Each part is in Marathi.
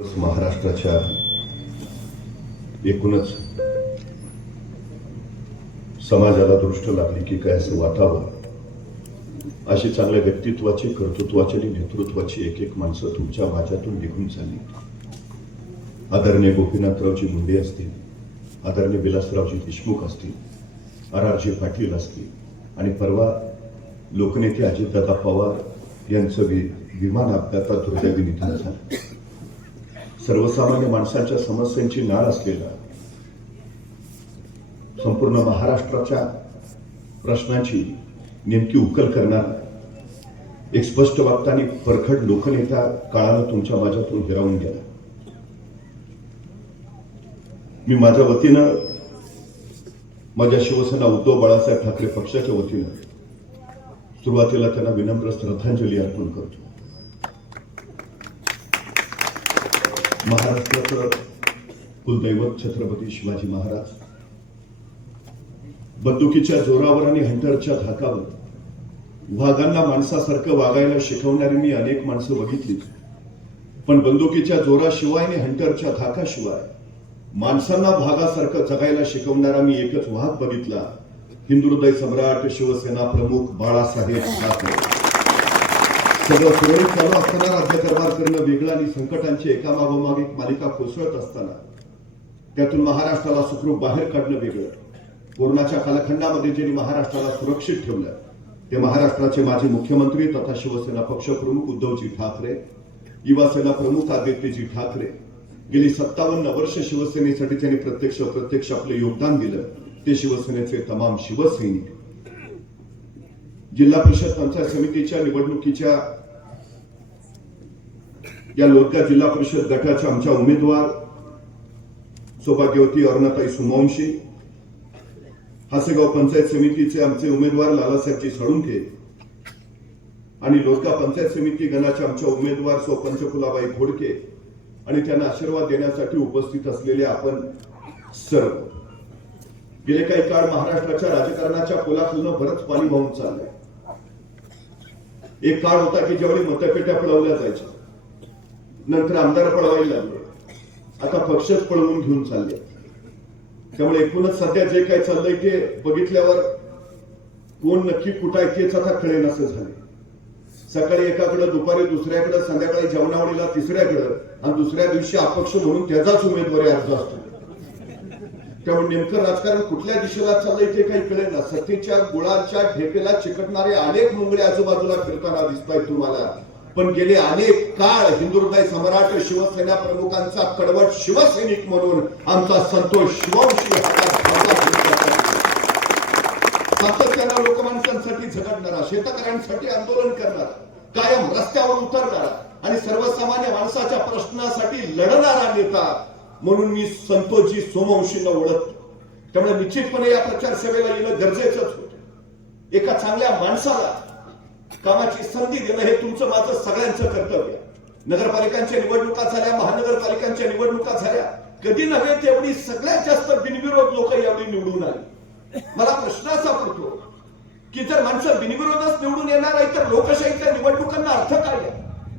महाराष्ट्राच्या एकूणच समाजाला दृष्ट लागली की काय असं वाटावं अशी चांगल्या व्यक्तित्वाची, कर्तृत्वाची आणि नेतृत्वाची एक एक माणसं तुमच्या माझ्यातून निघून चालली. आदरणीय गोपीनाथरावजी मुंडे असतील, आदरणीय विलासरावजी देशमुख असतील, RRG पाटील असतील आणि परवा लोकनेते अजितदादा पवार यांचं विमान अपघातात दुर्दैवी निधन झालं. सर्वसामान्य माणसांच्या समस्यांची नाळ असलेला, संपूर्ण महाराष्ट्राच्या प्रश्नांची नेमकी उकल करणारा एक स्पष्ट वक्ता आणि परखड लोकनेता काळानं तुमच्या माझ्यातून हिरावून गेला. मी माझ्या वतीनं, माझ्या शिवसेना उद्धव बाळासाहेब ठाकरे पक्षाच्या वतीनं सुरुवातीला त्यांना विनम्र श्रद्धांजली अर्पण करतो. महाराष्ट्राचं कुलदैवत छत्रपती शिवाजी महाराज बंदुकीच्या जोरावर आणि हंटरच्या धाकावर वाघांना माणसासारखं वागायला शिकवणारी मी अनेक माणसं बघितली, पण बंदुकीच्या जोराशिवाय आणि हंटरच्या धाकाशिवाय माणसांना वाघासारखं जगायला शिकवणारा मी एकच वाघ बघितला, हिंदुहृदय सम्राट शिवसेना प्रमुख बाळासाहेब ठाकरे. सगळं सुरळीत चालू असताना राज्यकारभार करणं वेगळं आणि संकटांची एकामागोमाग एक मालिका कोसळत असताना त्यातून महाराष्ट्राला सुखरूप बाहेर काढणं वेगळं. कोरोनाच्या कालखंडामध्ये ज्यांनी महाराष्ट्राला सुरक्षित ठेवलं ते महाराष्ट्राचे माजी मुख्यमंत्री तथा शिवसेना पक्षप्रमुख उद्धवजी ठाकरे, युवासेना प्रमुख आदित्यजी ठाकरे. गेली 57 वर्ष शिवसेनेसाठी त्यांनी प्रत्यक्ष आपलं योगदान दिलं ते शिवसेनेचे तमाम शिवसैनिक. जिल्हा परिषद पंचायत समितीच्या निवडणुकीच्या या लोटका जिल्हा परिषद गटाच्या आमच्या उमेदवार सौभाग्यवती अरुणाताई सुमवंशी, हासेगाव पंचायत समितीचे आमचे उमेदवार लालासाहेबजी साळुंखे आणि लोटका पंचायत समिती गणाचे आमच्या उमेदवार सौ पंचफुलाबाई घोडके आणि त्यांना आशीर्वाद देण्यासाठी उपस्थित असलेले आपण सर्व. गेले काही काळ महाराष्ट्राच्या राजकारणाच्या पोलाखालनं बरंच पाणी वाहून चाललंय. एक काळ होता की ज्यावेळी मतपेट्या पळवल्या जायच्या, नंतर आमदार पळवायला लागले, आता पक्षच पळवून घेऊन चालले. त्यामुळे एकूणच सध्या जे काही चाललंय ते बघितल्यावर कोण नक्की कुठं आहे तेच आता कळेन असं झाले. सकाळी एकाकडे, दुपारी दुसऱ्याकडे, संध्याकाळी जेवणावळीला तिसऱ्याकडे आणि दुसऱ्या दिवशी अपक्ष म्हणून त्याचाच उमेदवारी अर्ज असतो. त्यामुळे नेमकं राजकारण कुठल्या दिशेला चाललंय ते काही कळेना. सत्तेच्या गुळाच्या ढेपेला चिकटणारे अनेक मुंगळे आजूबाजूला फिरताना दिसत आहेत तुम्हाला, पण गेले अनेक काळ हिंदुहृदय सम्राट शिवसेना प्रमुखांचा कडवट शिवसैनिक म्हणून आमचा संतोष शिववंशी सातत्यानं लोकमानसांसाठी झगडणारा, शेतकऱ्यांसाठी आंदोलन करणारा, कायम रस्त्यावर उतरणारा आणि सर्वसामान्य माणसाच्या प्रश्नासाठी लढणारा नेता म्हणून मी संतोषजी सोमवंशींना ओळखतो. त्यामुळे निश्चितपणे या प्रचार सभेला येणं गरजेचंच होतं. एका चांगल्या माणसाला कामाची संधी देणं हे तुमचं माझं सगळ्यांचं कर्तव्य. नगरपालिकांच्या निवडणुका झाल्या, महानगरपालिकांच्या निवडणुका झाल्या, कधी नव्हे तेवढी सगळ्यात जास्त बिनविरोध लोक यावेळी निवडून आले. मला प्रश्न असा पडतो की जर माणसं बिनविरोधच निवडून येणार आहे तर लोकशाहीच्या निवडणुकांना अर्थ काय आहे?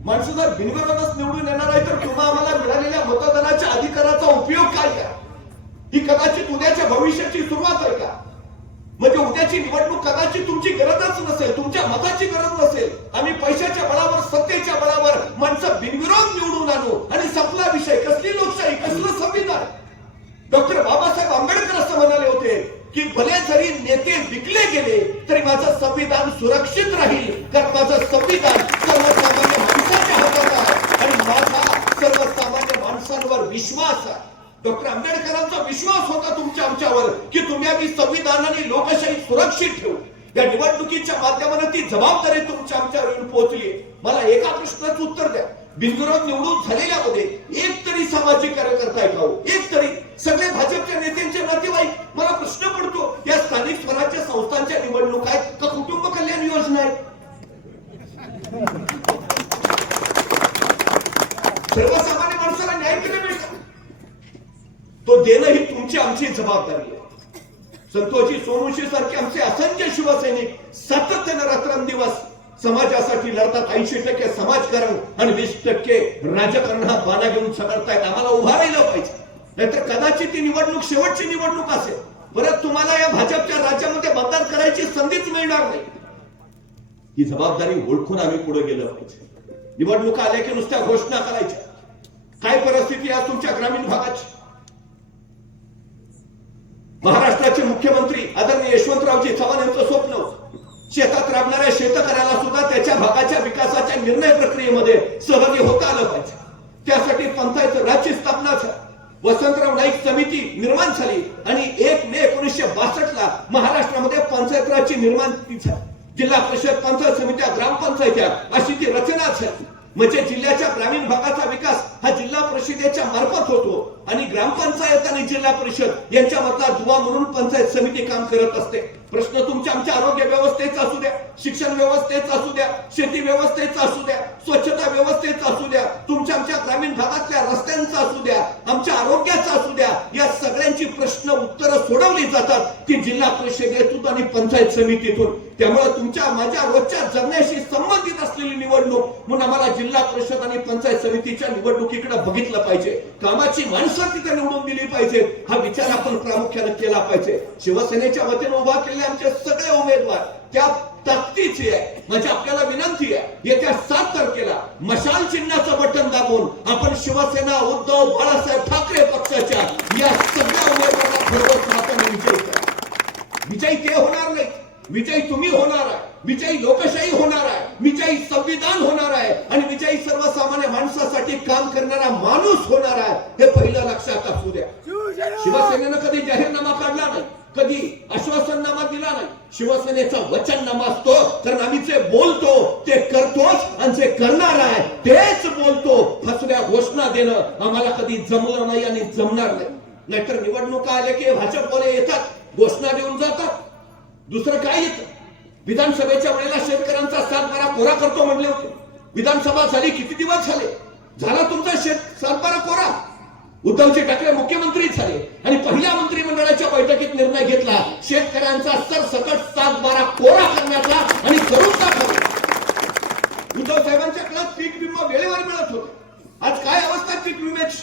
माणसं जर बिनविरोधच निवडून येणार आहे तर तुम्हा आम्हाला मिळालेल्या मतदानाच्या अधिकाराचा उपयोग काय आहे? ही कदाचित उद्याच्या भविष्याची सुरुवात आहे का? म्हणजे उद्याची निवडणूक कदाचित तुमची गरजच नसेल, तुमच्या मताची गरज नसेल. आम्ही पैशाच्या बळावर, सत्तेच्या बळावर माणसं बिनविरोध निवडून आणू आणि संपला विषय. कसली लोकशाही, कसलं संविधान? डॉक्टर बाबासाहेब आंबेडकर असं म्हणाले होते की भले जरी नेते विकले गेले तरी माझं संविधान सुरक्षित राहील, कारण माझं संविधान सर्वसामान्य माणसाच्या हातात आहे आणि माझा सर्वसामान्य माणसांवर विश्वास आहे. डॉक्टर आंबेडकरांचा विश्वास होता तुमच्या आमच्यावर की तुम्ही आम्ही संविधानाने लोकशाही सुरक्षित ठेवू. या निवडणुकीच्या माध्यमाने ती जबाबदारी तुमच्या आमच्यावर येऊन पोहोचली. मला एका प्रश्नाचं उत्तर द्या. बिनविरोध निवडून झालेल्यामध्ये एक तरी सामाजिक कार्यकर्ता आहे का? एक तरी? सगळे भाजपच्या नेत्यांचे नातेवाईक? मला प्रश्न पडतो, या स्थानिक स्वराज्य संस्थांच्या निवडणुका आहेत का कुटुंब कल्याण योजना आहे? सर्वसामान्य माणसाला न्याय कधी मिळतो? तो देणं ही तुमची आमची जबाबदारी आहे. संतोषजी सोमवंशी सारखे आमचे असंख्य शिवसैनिक सातत्यानं रात्रंदिवस समाजासाठी लढतात, 80% समाजकारण आणि 20% राजकारण हा बाणा घेऊन झगडतायत. आम्हाला उभा राहिलं पाहिजे, नाहीतर कदाचित ती निवडणूक शेवटची निवडणूक असेल. परत तुम्हाला या भाजपच्या राज्यामध्ये मतदान करायची संधीच मिळणार नाही. ही जबाबदारी ओळखून आम्ही पुढे गेलं पाहिजे. निवडणुका आल्या की नुसत्या घोषणा करायच्या. काय परिस्थिती आहे तुमच्या ग्रामीण भागाची? महाराष्ट्राचे मुख्यमंत्री आदरणीय यशवंतरावजी चव्हाण यांचं स्वप्न होतं, शेतात राबणाऱ्या शेतकऱ्याला सुद्धा त्याच्या भागाच्या विकासाच्या निर्णय प्रक्रियेमध्ये सहभागी होता आलं पाहिजे. त्यासाठी पंचायत राजची स्थापना झाली, वसंतराव नाईक समिती निर्माण झाली आणि 1 मे 1962 ला महाराष्ट्रामध्ये पंचायत राजची निर्माण झाली. जिल्हा परिषद, पंचायत समित्या, ग्रामपंचायत्या अशी ती रचना झाली. म्हणजे जिल्ह्याच्या ग्रामीण भागाचा विकास हा जिल्हा परिषदेच्या मार्फत होतो आणि ग्रामपंचायत आणि जिल्हा परिषद यांच्यामधला दुवा म्हणून पंचायत समिती काम करत असते. प्रश्न तुमच्या आमच्या आरोग्य व्यवस्थेचा असू द्या, शिक्षण व्यवस्थेचा असू द्या, शेती व्यवस्थेचा असू द्या, स्वच्छता व्यवस्थेचा असू द्या, तुमच्या आमच्या ग्रामीण भागातल्या रस्त्यांचा असू द्या, आमच्या आरोग्याचा असू द्या, या सगळ्यांची प्रश्न उत्तरं सोडवली जातात ती जिल्हा परिषदेतून आणि पंचायत समितीतून. त्यामुळे तुमच्या माझ्या रोजच्या जगण्याशी संबंधित असलेली निवडणूक म्हणून आम्हाला जिल्हा परिषद आणि पंचायत समितीच्या निवडणुकीकडे बघितलं पाहिजे. कामाची माणसं तिथे निवडून दिली पाहिजे, हा विचार आपण प्रामुख्याने केला पाहिजे. शिवसेनेच्या वतीने उभा केलेले आमचे सगळे उमेदवार त्या ताकदीचे आहे. माझी आपल्याला विनंती आहे, येत्या 7 तारखेला मशाल चिन्हाचं बटन दाबून आपण शिवसेना, उद्धव बाळासाहेब ठाकरे पक्षाच्या या सगळ्या उमेदवारांना ठरवत राहताना विजयी करा. विजयी ते होणार नाही, विजयी तुम्ही होणार आहे, विजयी लोकशाही होणार आहे, विजयी संविधान होणार आहे आणि विजयी सर्वसामान्य माणसासाठी काम करणारा माणूस होणार आहे. हे पहिलं लक्षात असू द्या. शिवसेनेनं कधी जाहीरनामा काढला नाही, कधी आश्वासननामा दिला नाही. शिवसेनेचा वचननामा असतो, कारण आम्ही जे बोलतो ते करतोच आणि जे करणार आहे तेच बोलतो. फसव्या घोषणा देणं आम्हाला कधी जमलं नाही आणि जमणार नाही. नाहीतर निवडणुका आल्या की भाजपवाले येतात, घोषणा देऊन जातात, दुसरं काय येतं? विधानसभेच्या वेळेला शेतकऱ्यांचा 7-12 कोरा करतो म्हणले होते. विधानसभा झाली, किती दिवस झाले, झाला तुमचा 7-12 कोरा. उद्धवजी ठाकरे मुख्यमंत्री झाले आणि पहिल्या मंत्रिमंडळाच्या बैठकीत निर्णय घेतला शेतकऱ्यांचा सरसकट 7-12 कोरा करण्याचा आणि करून दाखवला. उद्धव साहेबांच्या काळात पीक विमा वेळेवर मिळत होता. आज काय अवस्था पीक विम्याची?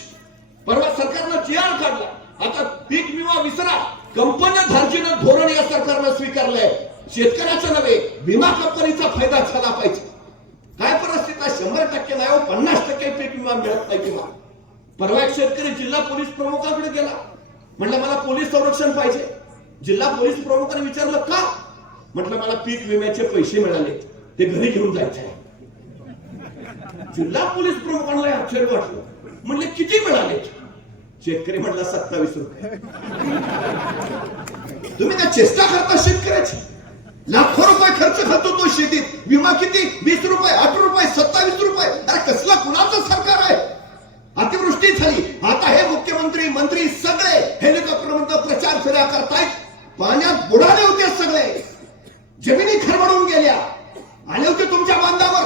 परवा सरकारनं GR काढला. आता पीक विमा विसरा, कंपन्या धार्जिनं धोरण या सरकारनं स्वीकारलंय. शेतकऱ्याचा नव्हे, विमा कंपनीचा फायदा झाला पाहिजे. काय परिस्थिती आहे? 100% नाही, 50% पीक विमा मिळत नाही. विमा परवा एक शेतकरी जिल्हा पोलीस प्रमुखाकडे गेला, म्हटलं मला पोलीस संरक्षण पाहिजे. जिल्हा पोलीस प्रमुखाने विचारलं का? म्हटलं मला पीक विम्याचे पैसे मिळाले, ते घरी घेऊन जायचे. जिल्हा पोलीस प्रमुखांना आश्चर्य वाटलं. म्हणले किती मिळाले? शेतकरी म्हटला 27 रुपये. तुम्ही काय चेष्टा करता शेतकऱ्याची? लाखो रुपये खर्च करतो तो शेतीत, विमा किती? 20 रुपये, 8 रुपये, 27 रुपये. अरे कसला कुणाचं सरकार आहे? अतिवृष्टी झाली, आता हे मुख्यमंत्री मंत्री सगळे हेलिकॉप्टरमध्ये प्रचार फेऱ्या करतायत. पाण्यात बुडाले होते सगळे, जमिनी खरबडून गेल्या, आले होते तुमच्या बांधावर,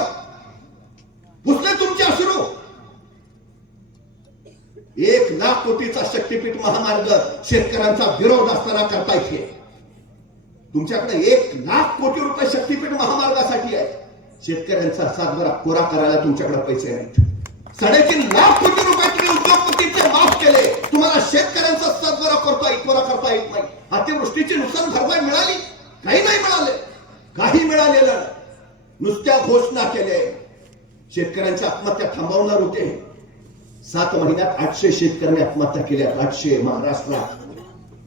पुसले तुमचे अश्रू. 1 लाख कोटीचा शक्तीपीठ महामार्ग शेतकऱ्यांचा विरोध असताना करतायत. हे तुमच्याकडे 1 लाख कोटी रुपये शक्तीपीठ महामार्गासाठी आहे. शेतकऱ्यांचा 7-12 कोरा करायला तुमच्याकडे पैसे नाहीत. 3.5 लाख कोटी रुपये तुम्ही उद्योगपतींचे माफ केले, तुम्हाला शेतकऱ्यांचा 7-12 कोरा करता येत नाही. अतिवृष्टीची नुकसान भरपाई मिळाली? काही नाही मिळाले, काही मिळालेलं. नुसत्या घोषणा केले. शेतकऱ्यांच्या आत्महत्या थांबवणार होते. 7 महिन्यात 800 शेतकऱ्यांनी आत्महत्या केल्या. 800 महाराष्ट्रात.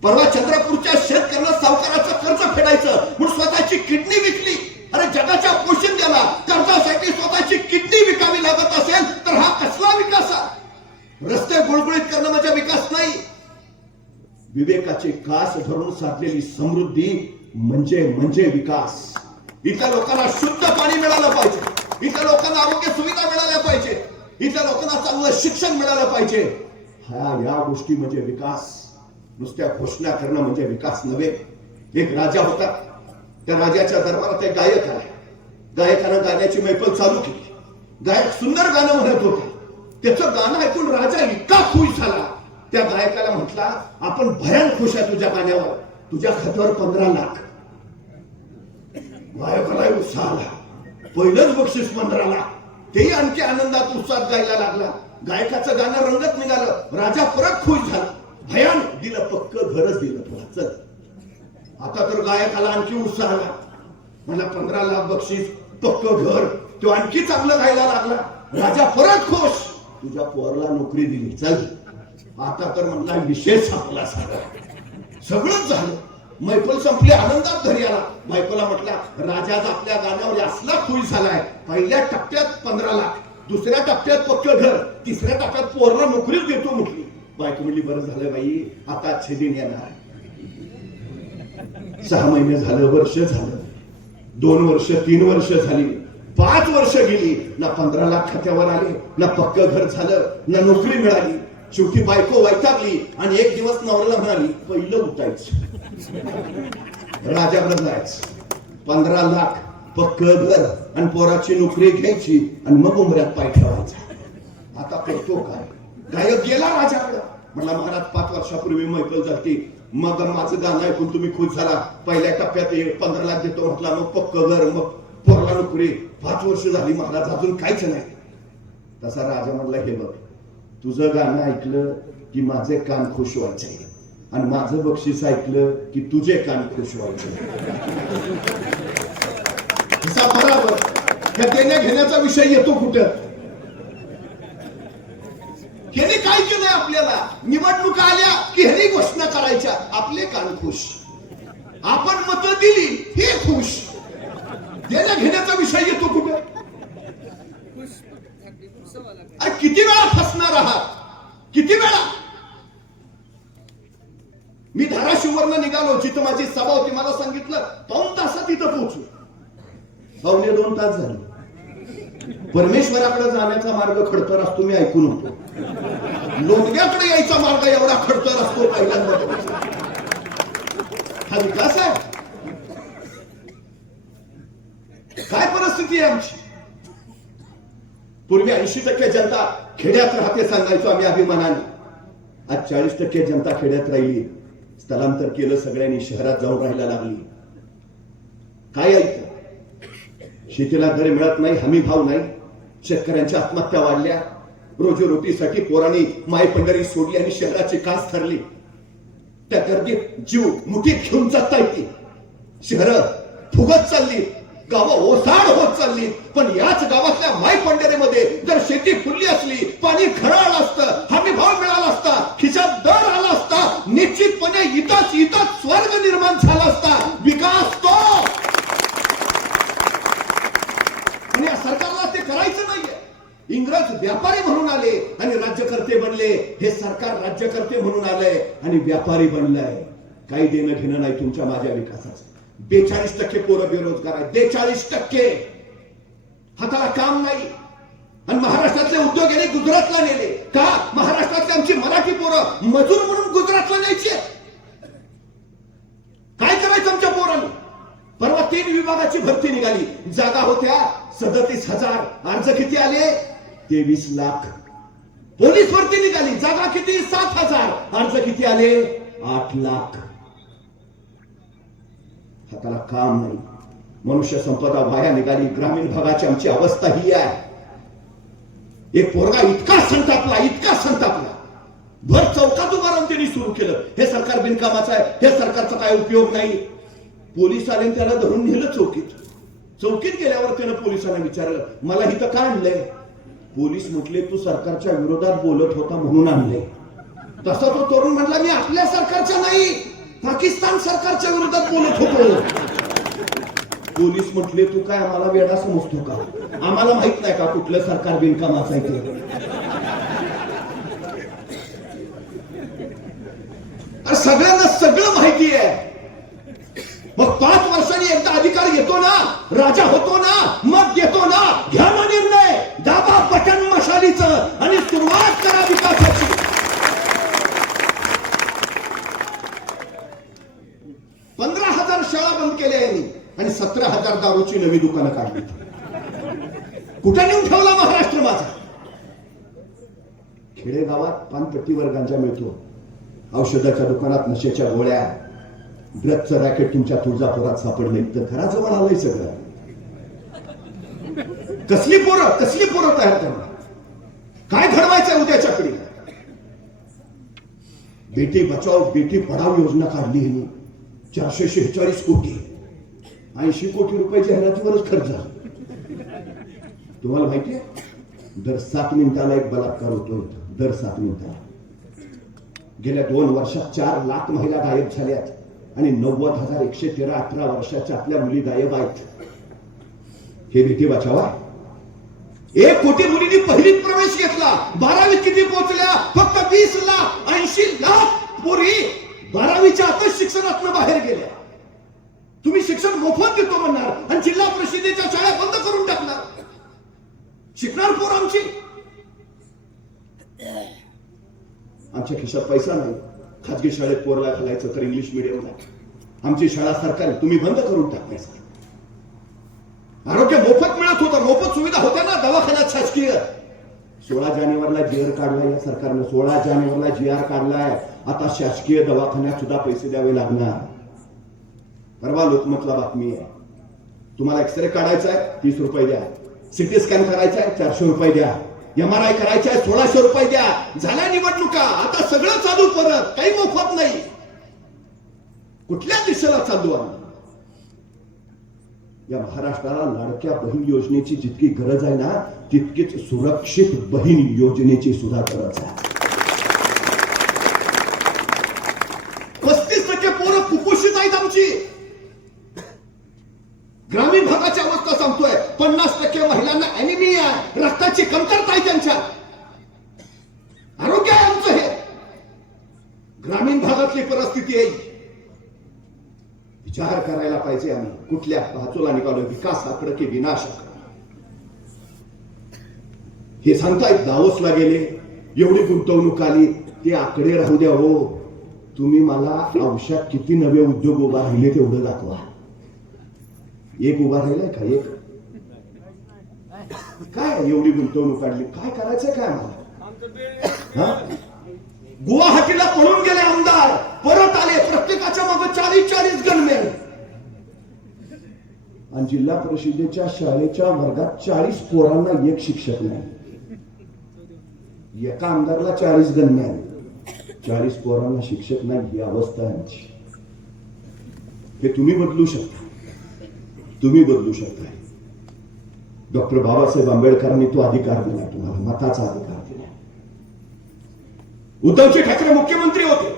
परवा चंद्रपूरच्या शेतकऱ्यांना सावकाराचं कर्ज फेडायचं म्हणून स्वतःची किडनी विकली. अरे जगाच्या पोशिंद्याला कर्जासाठी स्वतःची किडनी विकावी लागत असेल तर हा कसला विकास आहे? रस्ते गुळगुळीत करणं म्हणजे विकास नाही. विवेकाचे कास धरून साधलेली समृद्धी म्हणजे विकास. इथल्या लोकांना शुद्ध पाणी मिळालं पाहिजे, इथल्या लोकांना आरोग्य सुविधा मिळाल्या पाहिजे, इथल्या लोकांना चांगलं शिक्षण मिळालं पाहिजे. या गोष्टी म्हणजे विकास. नुसत्या घोषणा करणं म्हणजे विकास नव्हे. एक राजा होता, त्या राजाच्या दरबारात एक गायक आला. गायकानं गाण्याची मैफल चालू केली. गायक सुंदर गाणं म्हणत होता. त्याचं गाणं ऐकून राजा इतका खुश झाला. त्या गायकाला म्हटला, आपण भयान खुश आहे तुझ्या गाण्यावर, तुझ्या खात्यावर 15 लाख. गायकाला उत्साह आला. पहिलंच बक्षीस 15 लाख. तेही आणखी आनंदात उत्साहात गायला लागला. गायकाचं गाणं रंगत निघालं. राजा परत खुश झाला. भयान दिलं, पक्क घरच दिलं तुला, चल. आता तर गायकाला आणखी उत्साह आला. मला 15 लाख बक्षीस, पक्क घर, तो आणखी चांगलं गायला लागला. राजा परत खुश, तुझ्या पोरला नोकरी दिली, चल. आता तर म्हणला विषय संपला सारा. सगळंच झालं. मैफल संपली, आनंदात घरी आला. बायकोला म्हटला, राजा आपल्या गाण्यावर असला खुश झालाय. पहिल्या टप्प्यात 15 लाख, दुसऱ्या टप्प्यात पक्क घर, तिसऱ्या टप्प्यात पोरला नोकरीच देतो म्हटली. बायको म्हटली, बरं झालं बाई, आता अच्छे दिन येणार. 6 महिने झालं, वर्ष झालं, 2 वर्ष, 3 वर्ष झाली, 5 वर्ष गेली. ना 15 लाख खात्यावर आले, ना पक्क घर झालं, ना नोकरी मिळाली. शेवटी बायको वैतागली आणि एक दिवस नवऱ्याला म्हणाली, पहिलं उठायचं, राजाकडे जायचं, 15 लाख पक्क घर आणि पोराची नोकरी घ्यायची आणि मग उमऱ्यात पाय ठेवायचा. आता करतो काय? गायक गेला राजाकडे. म्हणला, महाराज 5 वर्षापूर्वी मैफल झाली, मग माझं गाणं ऐकून तुम्ही खुश झाला. पहिल्या टप्प्यात 15 लाख देतो म्हटला, मग पक्क घर, मग पोरला नोकरी. 5 वर्ष झाली महाराज, अजून काहीच नाही. तसा राजा म्हणला, हे बघ, तुझं गाणं ऐकलं की माझे कान खुश व्हायचे आणि माझं बक्षीस ऐकलं की तुझे कान खुश व्हायचे. बरोबर. या देण्या घेण्याचा विषय येतो कुठं? ह्याने काय केलंय आपल्याला? निवडणुका आल्या की ह्याने घोषणा करायच्या, आपले कान खुश, आपण मतं दिली हे खुश. देण्या घेण्याचा विषय येतो कुठं? किती वेळा फसणार आहात? किती वेळा? मी धाराशिववरनं निघालो, जिथं माझी सभा होती. मला सांगितलं 2 तासात तिथं पोहोचू. 1.25 तास झाले. परमेश्वराकडे जाण्याचा मार्ग खडतर असतो, मी ऐकून होतो. लोटग्याकडे यायचा मार्ग एवढा खडतर असतो पहिल्यांदा. हा विकास आहे? काय परिस्थिती आहे आमची? पूर्वी 80% जनता खेड्यात राहते सांगायचो आम्ही अभिमानाने. आज 40% जनता खेड्यात राहिली. स्थलांतर केलं सगळ्यांनी, शहरात जाऊन राहायला लागली. काय ऐकतं? शेतीला दर मिळत नाही, हमी भाव नाही, शेतकऱ्यांच्या आत्महत्या वाढल्या, रोजीरोटीसाठी पोरांनी माय पंढरी सोडली आणि शहराची कास ठरली. त्या गर्दीत जीव मुठीत घेऊन जाता येते. शहरं फुगत चालली, गावं ओसाड होत चालली. पण याच गावातल्या माय पंढरीमध्ये जर शेती फुलली असली, पाणी खळाळलं असतं, हमी भाव मिळाला असता, खिशात दर आला असता, निश्चितपणे इथंच स्वर्ग निर्माण झाला असता. विकास तो. आणि या सरकारला ते करायचं नाहीये. इंग्रज व्यापारी म्हणून आले आणि राज्यकर्ते बनले. हे सरकार राज्यकर्ते म्हणून आलंय आणि व्यापारी बनलंय. काही देणं घेणं नाही तुमच्या माझ्या विकासाचं. 42% पोरं बेरोजगार आहेत. 42% हाताला काम नाही. आणि महाराष्ट्रातले उद्योग यांनी गुजरातला नेले का? महाराष्ट्रातले आमची मराठी पोरं मजूर म्हणून गुजरातला न्यायची. काय करायचं आमच्या पोरांनी? परवा 3 विभागाची भरती निघाली. जागा होत्या 37,000, अर्ज किती आले? 23 लाख. पोलीस भरती निघाली, जागा किती? 7,000, अर्ज किती आले? 8 लाख. हाताला काम नाही. मनुष्य संपदा वाया निघाली. ग्रामीण भागाची आमची अवस्था ही आहे. एक पोरगा इतका संतापला, भर चौकात उभा राहून त्यांनी सुरू केलं, हे सरकार बिनकामाचं आहे, हे सरकारचा काय उपयोग नाही. पोलीस आले त्याला धरून नेलं चौकीत गेल्यावर त्यानं पोलिसांना विचारलं, मला इथं का आणलंय? पोलीस म्हटले, तू सरकारच्या विरोधात बोलत होता म्हणून आणले. तसा तो तरुण म्हटला, मी आपल्या सरकारच्या नाही, पाकिस्तान सरकारच्या विरोधात बोलत होतो. पोलीस म्हटले, तू काय आम्हाला वेडा समजतो का? आम्हाला माहित नाही का कुठलं सरकार बिनकामाचं आहे ते? सगळ्यांना सगळं माहिती आहे. मग 5 वर्षांनी एकदा अधिकार येतो ना, राजा होतो ना, मग येतो ना, घ्या ना निर्णय, दाबा बटन मशालीचं आणि सुरुवात करा विकासाची. 15,000 शाळा बंद केल्या यांनी आणि 17,000 दारूची नवी दुकानं काढली. कुठे नेऊन ठेवला महाराष्ट्र माझा? खेडेगावात पानपट्टीवर गांजा मिळतो, औषधाच्या दुकानात नशेच्या गोळ्या, ड्रगचं रॅकेट तुमच्या तुळजापुरात सापडले तर घराजवळ आलंय सगळं. कसली पोरं तयार करणार? काय घडवायचंय उद्याच्या पिढीला? बेटी बचाव बेटी पढाव योजना काढली आहे. 446 कोटी, 80 कोटी रुपये जाहिरातीवरच खर्च झाला. तुम्हाला माहितीये, दर 7 मिनिटाला एक बलात्कार होतो. दर 7 मिनिटाला. गेल्या 2 वर्षात 4 लाख महिला गायब झाल्यात आणि 90,113 18 वर्षाच्या आपल्या मुली गायब आहेत. हे बेटी बचाव आहे. 1 कोटी मुलींनी पहिलीत प्रवेश घेतला. 12वीत किती पोहोचल्या? फक्त 20 लाख. 80 लाख पोरी 12वीच्या आतच शिक्षणातून बाहेर गेल्या. तुम्ही शिक्षण मोफत देतो म्हणणार आणि जिल्हा परिषदेच्या शाळा बंद करून टाकणार. शिकणार पोर आमची? आमच्या खिशात पैसा नाही. खाजगी शाळेत पोरला घालायचं तर इंग्लिश मिडियमला. आमची शाळा सरकारी, तुम्ही बंद करून टाकायचं. आरोग्य मोफत मिळत होतं, मोफत सुविधा होत्या ना दवाखान्यात शासकीय. 16 जानेवारीला जीआर काढलाय या सरकारनं. 16 जानेवारीला जीआर काढलाय. आता शासकीय दवाखान्यात सुद्धा पैसे द्यावे लागणार. परवा लोकमतला बातमी आहे. तुम्हाला एक्सरे काढायचा आहे 30 रुपये द्या. सिटी स्कॅन करायचा आहे 400 रुपये द्या. MRI करायचा आहे 1600 रुपये द्या. झाल्या निवडणुका, आता सगळं चालू परत. काही मोफत नाही. कुठल्या दिशेला चालू आम्ही? या महाराष्ट्राला लाडक्या बहीण योजनेची जितकी गरज आहे ना, तितकीच सुरक्षित बहीण योजनेची सुद्धा गरज आहे. 35% पोरं कुपोषित आहेत आमची. ग्रामीण भागाची अवस्था सांगतोय. 50% महिलांना अॅनिमिया, रक्ताची कमतरता आहे त्यांच्या. आरोग्य आहे आमचं हे. ग्रामीण भागातली परिस्थिती आहे. विचार करायला पाहिजे आम्ही. कुठल्या पाचोला निघालो? विकासाकडे की विनाशाकडे? हे सांगतायत दावोसला गेले, एवढी गुंतवणूक आली. ते आकडे राहू द्या हो. तुम्ही मला औषधात किती नवे उद्योग उभा राहिले तेवढं दाखवा. एक उभा राहिलाय का? एक काय एवढी गुंतवणूक काढली? काय करायचंय काय मला? गुवाहाटीला पळून गेले आमदार, परत आले. प्रत्येकाच्या मागे 40 गनमॅन. आणि जिल्हा परिषदेच्या शाळेच्या वर्गात 40 पोरांना एक शिक्षक नाही. एका आमदारला 40 गनमॅन, 40 पोरांना शिक्षक नाही. ही अवस्था आहे आमची. हे तुम्ही बदलू शकता. तुम्ही बदलू शकता. डॉक्टर बाबासाहेब आंबेडकरांनी तो अधिकार दिला तुम्हाला, मताचा अधिकार दिला. उद्धवजी ठाकरे मुख्यमंत्री होते.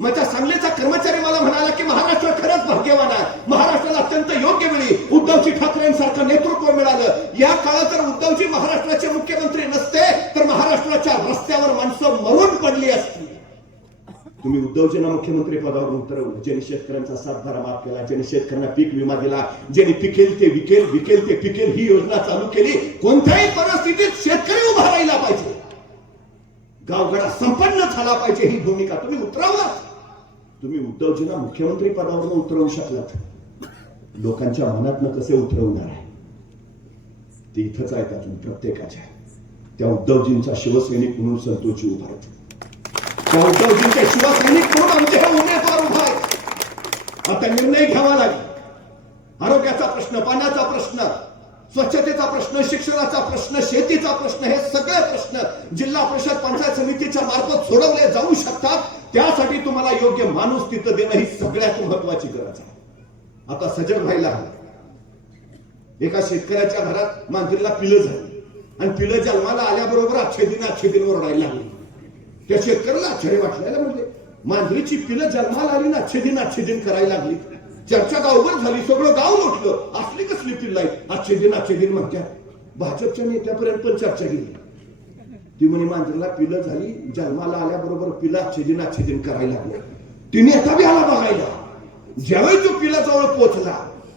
मग त्या सांगलीचा कर्मचारी मला म्हणाला की महाराष्ट्र खरंच भाग्यवान आहे. महाराष्ट्राला अत्यंत योग्य वेळी उद्धवजी ठाकरेंसारखं नेतृत्व मिळालं. या काळात जर उद्धवजी महाराष्ट्राचे मुख्यमंत्री नसते तर महाराष्ट्राच्या रस्त्यावर माणसं मरून पडली असती. तुम्ही उद्धवजींना मुख्यमंत्री पदावर उतरवलं. ज्यांनी शेतकऱ्यांचा 7/12 माफ केला, ज्यांनी शेतकऱ्यांना पीक विमा दिला, ज्यांनी पिकेल ते विकेल, विकेल ते पिकेल ही योजना चालू केली. कोणत्याही परिस्थितीत शेतकरी उभा राहिला पाहिजे, गावगडा संपन्न झाला पाहिजे, ही भूमिका तुम्ही उतरवलात. तुम्ही उद्धवजींना मुख्यमंत्री पदावर उतरवू शकलात. लोकांच्या मनातनं कसे उतरवणार आहे ते इथंच आहेत अजून प्रत्येकाच्या. त्या उद्धवजींचा शिवसैनिक म्हणून संतोषजी उभा आहेत. त्या उद्धवजींच्या शिवसैनिक म्हणून आमचे हे उमेदवार उभा आहेत. आता निर्णय घ्यावा लागेल. आरोग्याचा प्रश्न, पाण्याचा प्रश्न, स्वच्छतेचा प्रश्न, शिक्षणाचा प्रश्न, शेतीचा प्रश्न, हे सगळे प्रश्न जिल्हा परिषद पंचायत समितीच्या मार्फत सोडवले जाऊ शकतात. त्यासाठी तुम्हाला योग्य माणूस तिथं देणं ही सगळ्यात महत्वाची गरज आहे. आता सजग व्हायला हवं. एका शेतकऱ्याच्या घरात मांजरीला पिलं झाली आणि पिलं जन्माला आल्याबरोबर आच्छेदिन ओरडायला लागली. त्या शेतकऱ्याला आश्चर्य वाटलेलं. म्हणजे मांजरीची पिलं जन्माला आली ना, आच्छेदिन करायला लागली. चर्चा गावभर झाली, सगळं गाव लोटलं. असली कसली पिल्ल आहे, आच्छेदिन म्हणत्या. भाजपच्या नेत्यापर्यंत पण चर्चा गेली. ती म्हणे मांजरीला पिलं झाली, जन्माला आल्याबरोबर पिला आच्छेदिन करायला लागले. ती नेता बी आला बघायला. ज्यावेळी तो पिला जवळ पोहोचला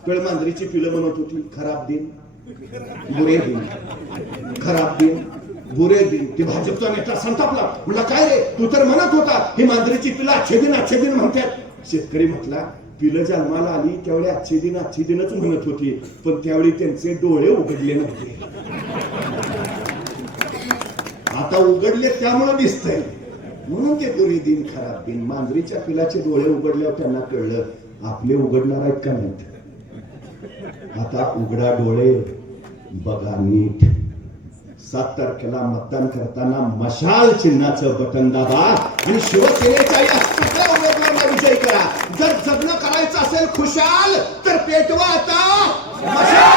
त्यावेळी मांजरीची पिलं म्हणत होती, खराब दिन, बुरे दिन, खराब दिन, बुरे दिन. ते भाजपचा नेता संतापला. म्हणला काय रे, तू तर म्हणत होता ही मांजरीची पिलं आच्छेदिन म्हणतात. शेतकरी म्हटला, पिलं जन्माला आली त्यावेळी आच्छेदिनच म्हणत होती, पण त्यावेळी त्यांचे डोळे उघडले नव्हते. आता उघडले त्यामुळे दिसतंय. म्हणून ते बुरे दिन, खराब दिन. मांजरीच्या पिलाचे डोळे उघडल्यावर त्यांना कळलं आपले उघडणार आहेत का नाहीत. आता उघडा डोळे, बघा नीट, 7 तारखेला मतदान करताना मशाल चिन्हाचं बटन दाबा आणि शिवसेनेच्या या सुपर उमेदवाराला विजयी करा. जर जगणं करायचं असेल खुशाल तर पेटवा आता मशाल.